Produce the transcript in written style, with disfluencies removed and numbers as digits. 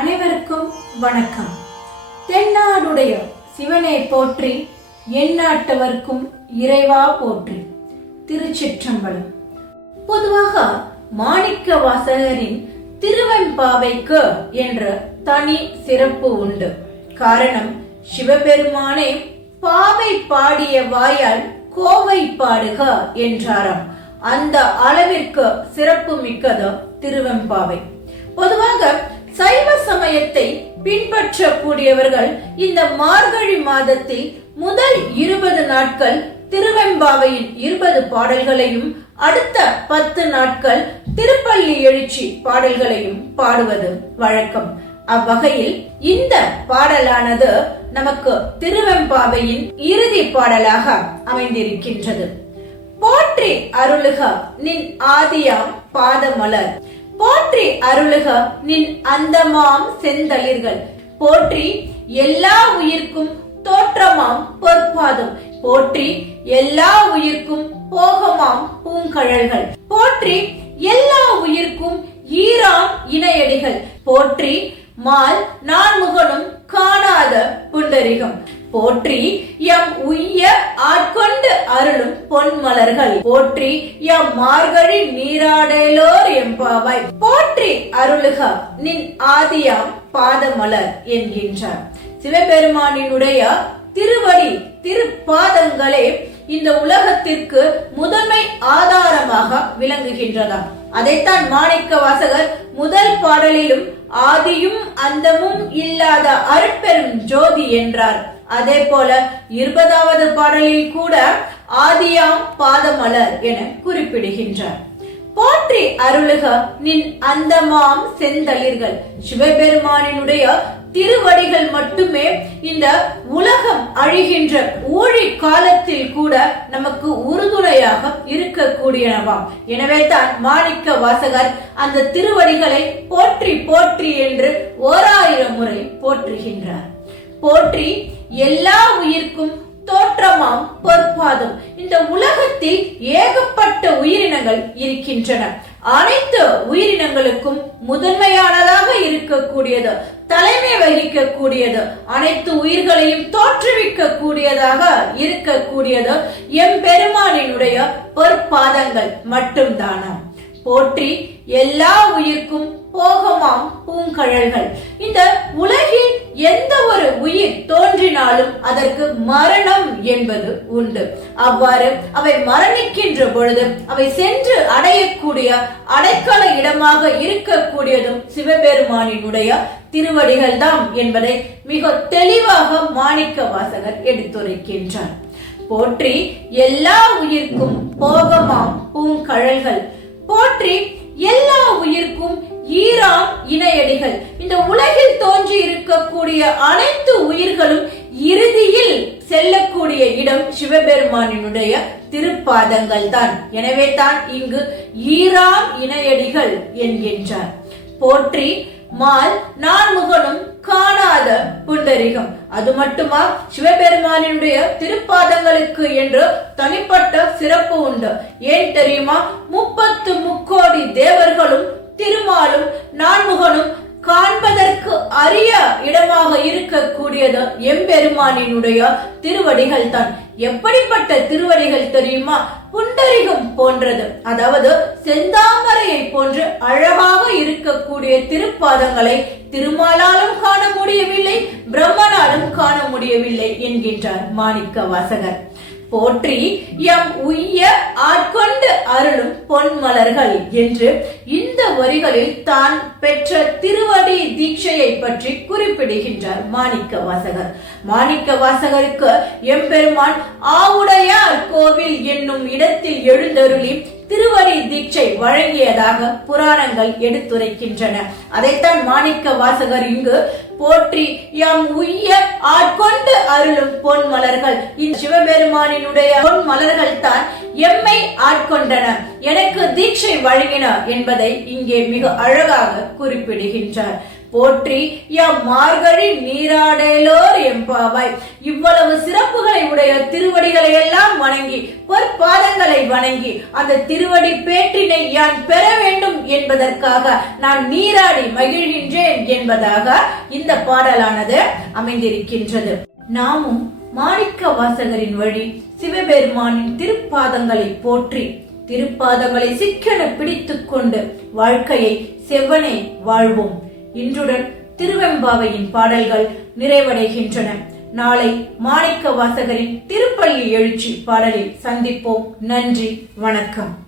அனைவருக்கும் வணக்கம். தென்னாடுடைய சிவனை போற்றி, எந்நாட்டவர்க்கும் இறைவா போற்றி. திருச்சிற்றம்பலம். பொதுவாக மாணிக்க வாசகரின் திருவெம்பாவைக்கு என்ற தனி சிறப்பு உண்டு. காரணம், சிவபெருமானே பாவை பாடிய வாயால் கோவை பாடுக என்றாராம். அந்த அளவிற்கு சிறப்பு மிக்கது திருவெம்பாவை. பொதுவாக சைவ சமயத்தை பின்பற்றக்கூடியவர்கள் இந்த மார்கழி மாதத்தில் முதல் 20 நாட்கள் திருவெம்பாவையின் 20 பாடல்களையும் அடுத்த 10 நாட்கள் திருப்பள்ளி எழுச்சி பாடல்களையும் பாடுவது வழக்கம். அவ்வகையில் இந்த பாடலானது நமக்கு திருவெம்பாவையின் இறுதி பாடலாக அமைந்திருக்கின்றது. போற்றி அருளுக நின் ஆதியாம் பாதமலர், போற்றி அருளுக நின் அந்தமாம் செந்தளிர்கள், போற்றி எல்லா உயிர்க்கும் தோற்றமாம் பொற்பாதம், போற்றி எல்லா உயிர்க்கும் போகமாம் பூங்கழல்கள், போற்றி எல்லா உயிர்க்கும் ஈராம் இணையடிகள், போற்றி மால் நான்முகனும் காணாத புண்டரிகம், போற்றி எம் உய்ய ஆட்கொண்டு அருளும் பொன்மலர்கள், போற்றி எம் மார்கழி நீராடலோர் எம்பாவாய், போற்றி அருளுக நின் ஆதியாம் பாதமலர் என்கின்றார். சிவபெருமானினுடைய திருவடி திருப்பாதங்களே இந்த உலகத்திற்கு முதன்மை ஆதாரமாக விளங்குகின்றதாம். அதைத்தான் மாணிக்க வாசகர் முதல் பாடலிலும் ஆதியும் அந்தமும் இல்லாத அருட்பெரும் ஜோதி என்றார். அதே போல 20வது பாடலில் கூட ஆதியாம் பாதமலர் என குறிப்பிடுகின்றார். போற்றி அருளுக நின் அந்தமாம் செந்தளிர்கள். சிவபெருமானினுடைய திருவடிகள் மட்டுமே இந்த உலகம் அழிகின்ற ஊழி காலத்தில் கூட நமக்கு உறுதுணையாக இருக்கக்கூடியனவாம். எனவே தான் மாணிக்க வாசகர் அந்த திருவடிகளை போற்றி போற்றி என்று 1000 முறை போற்றுகின்றார். போற்றி எல்லா உயிர்க்கும் தோற்றமாம் பொற்பாதம். இந்த உலகத்தில் ஏகப்பட்ட உயிரினங்கள் இருக்கின்றன. அனைத்து உயிரினங்களுக்கும் முதன்மையானதாக இருக்கக்கூடியது, தலைமை வகிக்கக்கூடியது, அனைத்து உயிர்களையும் தோற்றுவிக்க கூடியதாக இருக்கக்கூடியது எம்பெருமானினுடைய பொற்பாதங்கள் மட்டும்தானா. போற்றி எல்லா உயிர்க்கும் போகமாம் பூங்கழல்கள். இந்த உலகில் எந்த ஒரு உயிர் தோன்றினாலும் அதற்கு மரணம் என்பது உண்டு. அவ்வாறு அவை மரணிக்கின்ற பொழுது அவை சென்று அடையக்கூடிய அடைக்கல இடமாக இருக்கக்கூடியதும் சிவபெருமானினுடைய திருவடிகள் தான் என்பதை மிக தெளிவாக மாணிக்க வாசகர் எடுத்துரைக்கின்றார். போற்றி எல்லா உயிர்க்கும் போகமாம் பூங்கழல்கள், போற்றி எல்லா உயிர்க்கும் ஈராம் இணையடிகள். இந்த உலகில் தோன்றி இருக்கக்கூடிய அனைத்து உயிர்களும் இறுதியில் செல்லக்கூடிய இடம் சிவபெருமானினுடைய திருப்பாதங்கள் தான். எனவே தான் இங்கு ஈராம் இணையடிகள் என்கின்றார். போற்றி மால் நான்முகனும் காணாத புண்டரிகம். அது மட்டுமா, சிவபெருமானினுடைய திருப்பாதங்களுக்கு என்று தனிப்பட்ட சிறப்பு உண்டு. ஏன் தெரியுமா? 30 முக்கோடி தேவர்களும் திருமாலும் நான்முகனும் காண்பதற்கு அரிய இடமாக இருக்கக்கூடியது எம்பெருமானினுடைய திருவடிகள் தான். எப்படிப்பட்ட திருவடிகள் தெரியுமா? புண்டரிகம் போன்றது, அதாவது செந்தாமரையை போன்று அழகாக இருக்கக்கூடிய திருப்பாதங்களை திருமாலாலும் காண முடியவில்லை, பிரம்மனாலும் காண முடியவில்லை என்கின்றார் மாணிக்க வாசகர். போற்றி எம் உய்ய ஆட்கொண்டு அருளும் பொன்மலர்கள் என்று இந்த வரிகளில் தான் பெற்ற திருவடி தீட்சையை பற்றி குறிப்பிடுகின்றார் மாணிக்க வாசகர். மாணிக்க வாசகருக்கு எம்பெருமான் ஆவுடையார் கோவில் என்னும் இடத்தில் எழுந்தருளி திருவடி தீட்சை வழங்கியதாக புராணங்கள் எடுத்துரைக்கின்றன. அதைத்தான் மாணிக்க வாசகர் இங்கு போற்றி எம் உய்ய ஆட்கொண்டு அருளும் பொன்மலர்கள். இந்த சிவபெருமானினுடைய பொன்மலர்கள் தான் எம்மை ஆட்கொண்டன, எனக்கு தீட்சை வழங்கின என்பதை இங்கே மிக அழகாக குறிப்பிடுகின்றார். போற்றி எம் மார்கழி நீராடலோர் எம்பாவாய். இவ்வளவு சிறப்புகளை உடைய திருவடிகளை எல்லாம் வணங்கி பொற்பாதங்களை வணங்கி அந்த திருவடி பேற்றினை யான் பெற வேண்டும் என்பதற்காக நான் நீராடி மகிழ்கின்றேன் என்பதாக இந்த பாடலானது அமைந்திருக்கின்றது. நாமும் மாணிக்க வாசகரின் வழி சிவபெருமானின் திருப்பாதங்களை போற்றி திருப்பாதங்களை சிக்கென பிடித்துக் கொண்டு வாழ்க்கையை செவ்வனே வாழ்வோம். இன்றுடன் திருவெம்பாவையின் பாடல்கள் நிறைவடைகின்றன. நாளை மாணிக்க வாசகரின் திருப்பள்ளி எழுச்சி பாடலில் சந்திப்போம். நன்றி, வணக்கம்.